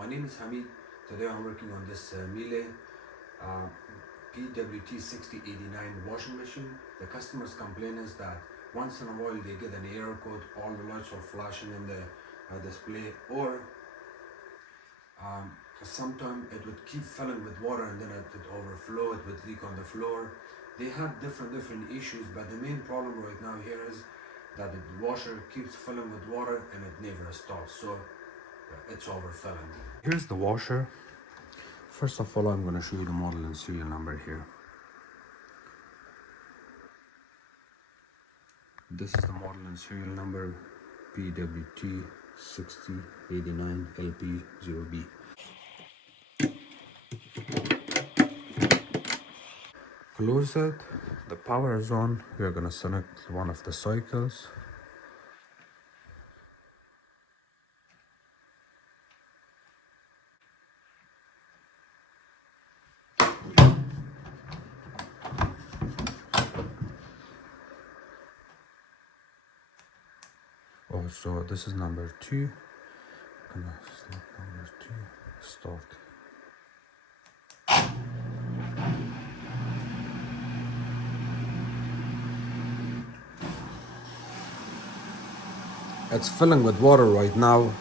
My name is Hamid. Today I'm working on this Miele Pwt6089 washing machine. The customer's complaint is that once in a while they get an error code, all the lights are flashing in the display, or sometimes it would keep filling with water and then it would overflow, it would leak on the floor. They have different issues, but the main problem right now here is that the washer keeps filling with water and it never stops, so it's overfilling. Here's the washer. First of all, I'm going to show you the model and serial number here. This is the model and serial number Pwt6089LP0B. Close it. The power is on. We're going to select one of the cycles. Oh, so this is number 2. I'm gonna select number 2. Start. It's filling with water right now.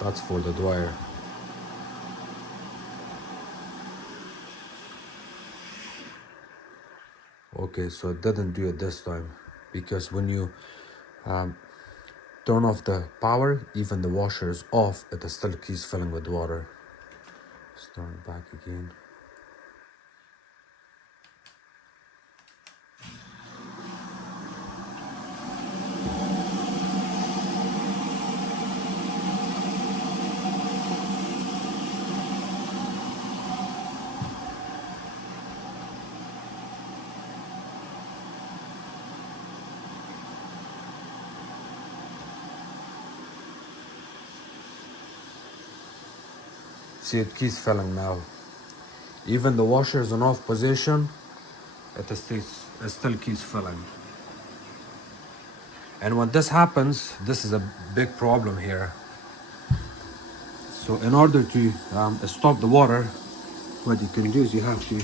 That's for the dryer. Okay, so it didn't do it this time, because when you turn off the power, even the washer is off, it still keeps filling with water. Start back again. See, it keeps filling now. Even the washer is in off position, it still keeps filling. And when this happens, this is a big problem here. So in order to stop the water, what you can do is you have to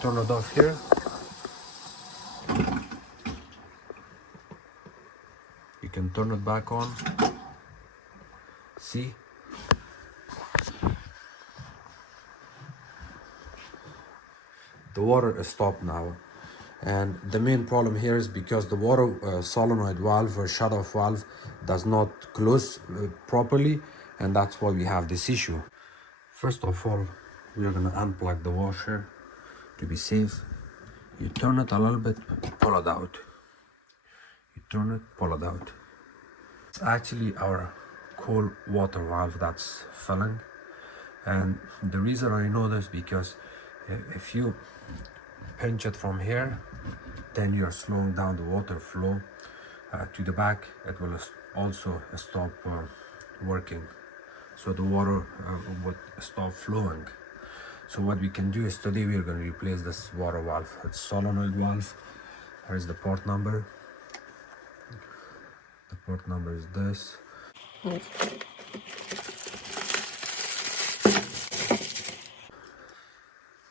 turn it off here. You can turn it back on. See? The water is stopped now. And the main problem here is because the water solenoid valve or shut-off valve does not close properly, and that's why we have this issue. First of all, we are going to unplug the washer to be safe. You turn it a little bit, pull it out. You turn it, pull it out. It's actually our cold water valve that's filling. And the reason I know this because if you pinch it from here, then you're slowing down the water flow to the back. It will also stop working, so the water would stop flowing. So what we can do is today we are going to replace this water valve. It's solenoid valve. Here's the port number. The port number is this.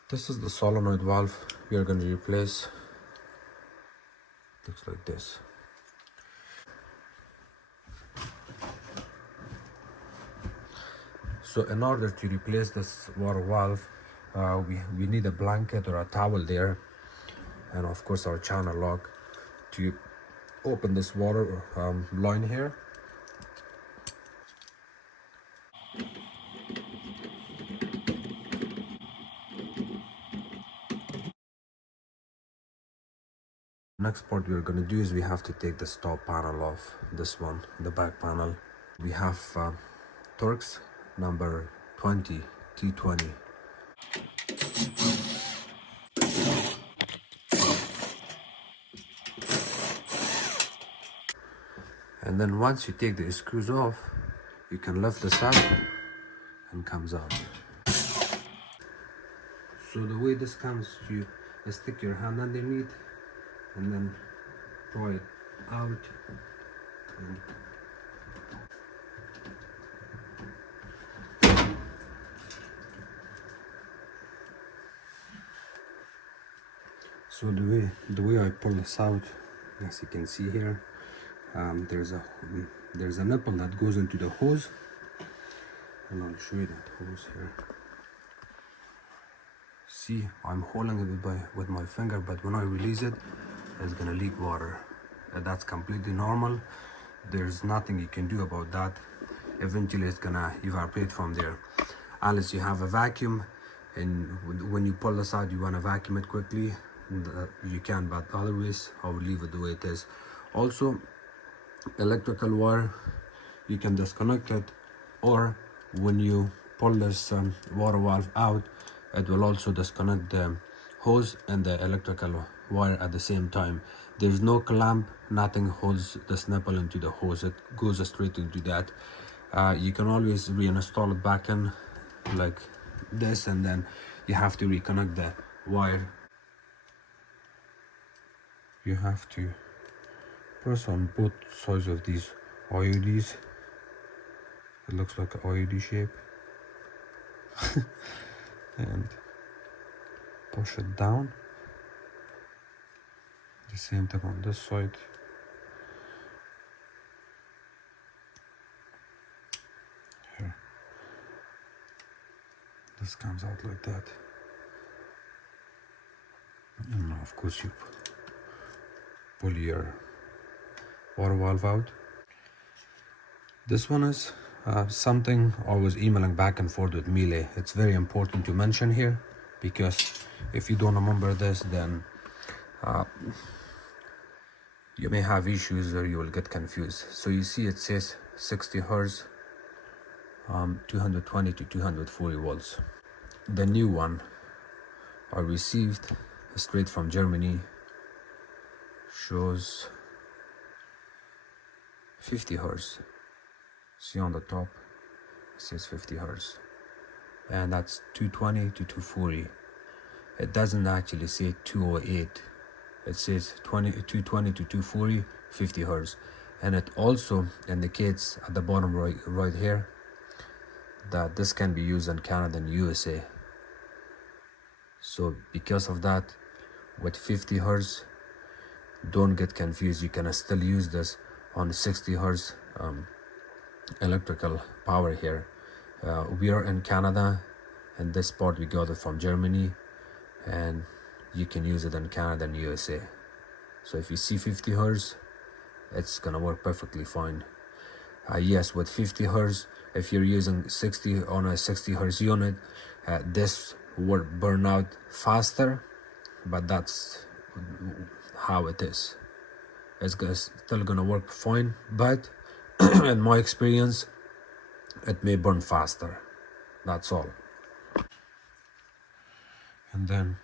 This is the solenoid valve we are going to replace. Looks like this. So in order to replace this water valve, we need a blanket or a towel there, and of course our channel lock to open this water line here. Next part we're going to do is we have to take the stop panel off, this one, the back panel. We have Torx number 20 T20. And then once you take the screws off, you can lift this up and comes out. So the way this comes, you stick your hand underneath and then draw it out. And so the way I pull this out, as you can see here, there's a nipple that goes into the hose, and I'll show you that hose here. See, I'm holding it with my finger, but when I release it, it's gonna leak water. That's completely normal. There's nothing you can do about that. Eventually it's gonna evaporate from there, unless you have a vacuum, and when you pull this out you want to vacuum it quickly, you can, but otherwise I will leave it the way it is. Also, electrical wire, you can disconnect it, or when you pull this water valve out, it will also disconnect the hose and the electrical wire at the same time. There's no clamp, nothing holds this nipple into the hose, it goes straight into that. You can always reinstall it back in like this, and then you have to reconnect the wire. You have to press on both sides of these IODs. It looks like an IOD shape. And push it down. The same thing on this side. Here. This comes out like that. And now of course you pull your water valve out. This one is something I was emailing back and forth with Miele. It's very important to mention here, because if you don't remember this, then you may have issues or you will get confused. So you see it says 60 Hz, 220 to 240 volts. The new one I received straight from Germany shows 50 Hz. See on the top, it says 50 Hz, and that's 220 to 240. It doesn't actually say 208. It says 220 to 240, 50 Hz, and it also indicates at the bottom right here that this can be used in Canada and USA. So because of that, with 50 Hz, don't get confused. You can still use this on 60 Hz electrical power here. We are in Canada, and this part we got it from Germany, and you can use it in Canada and USA. So if you see 50 Hz, it's gonna work perfectly fine. Yes, with 50 Hz, if you're using 60 on a 60 Hz unit, this will burn out faster, but that's how it is. It's still gonna work fine, but in my experience, it may burn faster. That's all. And then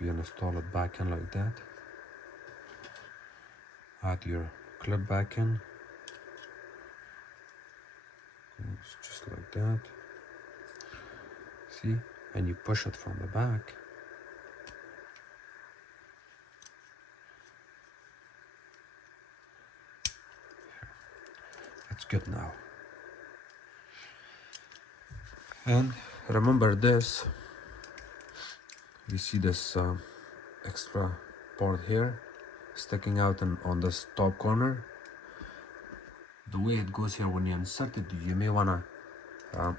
we install it back in like that. Add your clip back in. It's just like that. See? And you push it from the back. That's good now. And remember this, you see this extra part here sticking out on this top corner. The way it goes here, when you insert it, you may want to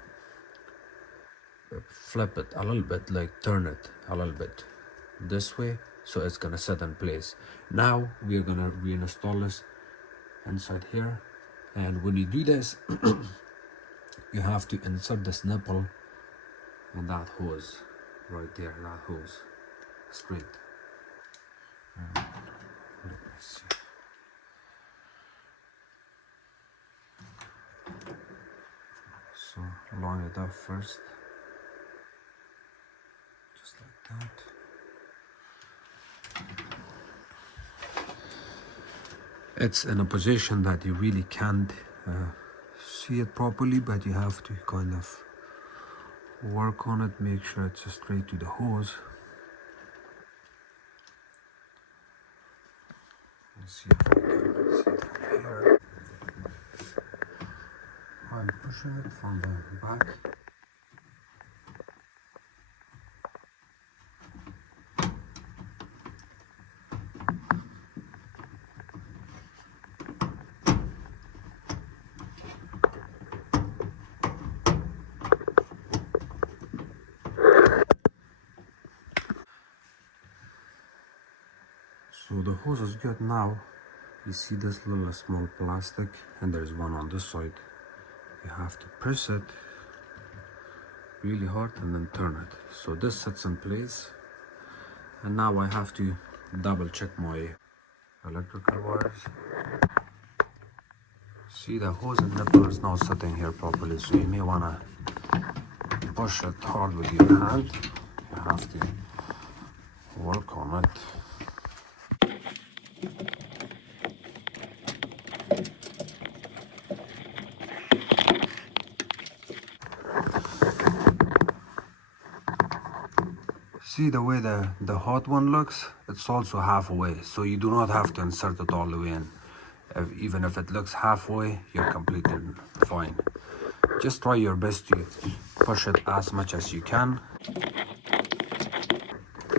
flip it a little bit, like turn it a little bit this way, so it's gonna set in place. Now we're gonna reinstall this inside here, and when you do this you have to insert this nipple in that hose right there, that hose straight. Let me see. So line it up first, just like that. It's in a position that you really can't see it properly, but you have to kind of work on it, make sure it's straight to the hose. Let's see if I can see it from here. I'm pushing it from the back. So the hose is good now. You see this little small plastic, and there's one on this side. You have to press it really hard and then turn it. So this sits in place. And now I have to double check my electrical wires. See, the hose and nipple is not sitting here properly, so you may want to push it hard with your hand. You have to work on it. See the way the hot one looks? It's also halfway, so you do not have to insert it all the way in. Even if it looks halfway, you're completely fine. Just try your best to push it as much as you can.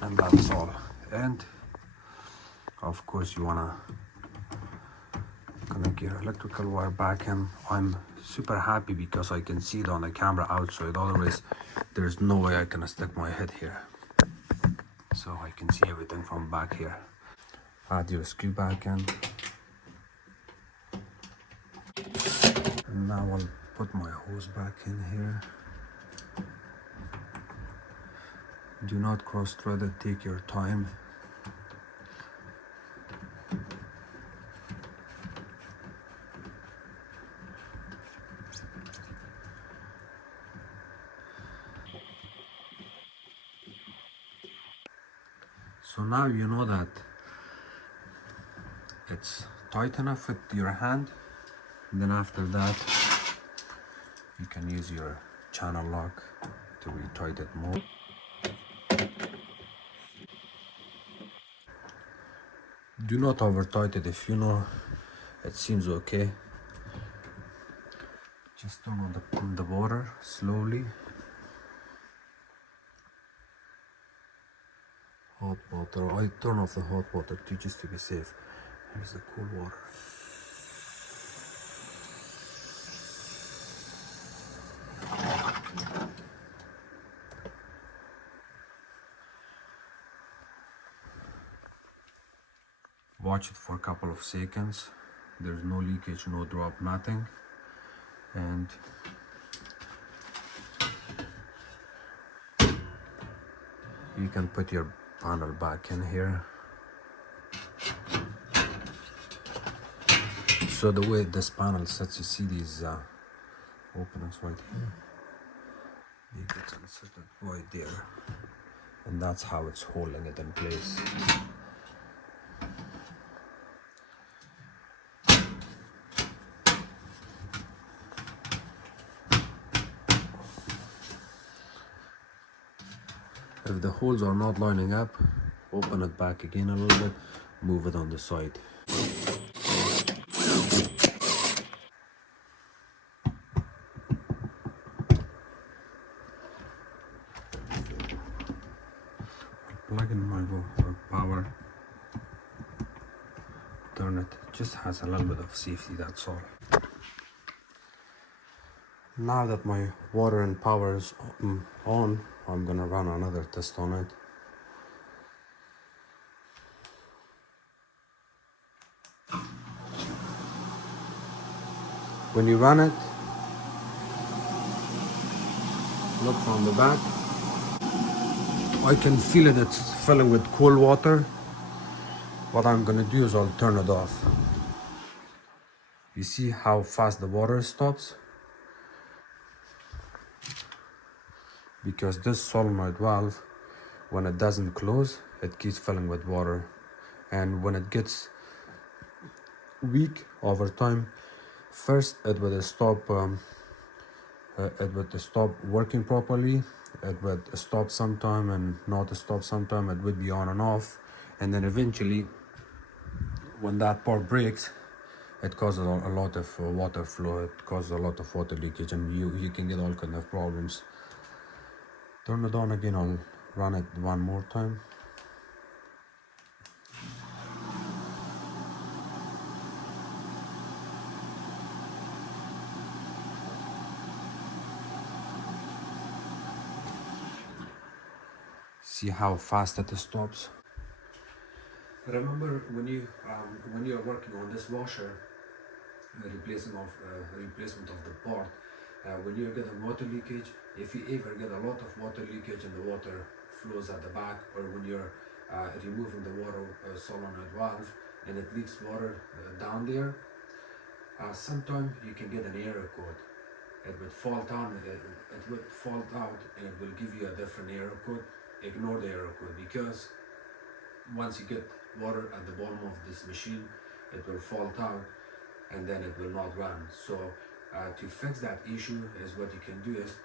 And that's all. And of course you wanna connect your electrical wire back in. I'm super happy because I can see it on the camera outside. Otherwise, there's no way I can stick my head here. So I can see everything from back here. Add your screw back in. And now I'll put my hose back in here. Do not cross thread it, take your time. So now you know that it's tight enough with your hand. And then after that, you can use your channel lock to retighten it more. Do not over tighten it. If you know it seems okay. Just turn on the water slowly. Hot water. I turn off the hot water too, just to be safe. Here's the cool water. Watch it for a couple of seconds. There's no leakage, no drop, nothing. And you can put your panel back in here. So the way this panel sits, you see these openings right here. You get inserted right there, and that's how it's holding it in place. If the holes are not lining up, open it back again a little bit, move it on the side. Plug in my power, turn it, just has a little bit of safety, that's all. Now that my water and power is on, I'm gonna run another test on it. When you run it, look from the back. I can feel it, it's filling with cold water. What I'm gonna do is I'll turn it off. You see how fast the water stops? Because this solenoid valve, when it doesn't close, it keeps filling with water. And when it gets weak over time, first it will stop it would stop working properly. It would stop sometime and not stop sometime. It would be on and off, and then eventually when that part breaks, it causes a lot of water flow. It causes a lot of water leakage, and you can get all kind of problems. Turn it on again. I'll run it one more time. See how fast it stops. Remember when you are working on this washer, replacement of the part, when you get a water leakage, if you ever get a lot of water leakage and the water flows at the back, or when you're removing the water solenoid valve and it leaks water down there, sometimes you can get an error code. It would fall down, it would fall out, and it will give you a different error code. Ignore the error code, because once you get water at the bottom of this machine, it will fall out and then it will not run. So to fix that issue is what you can do is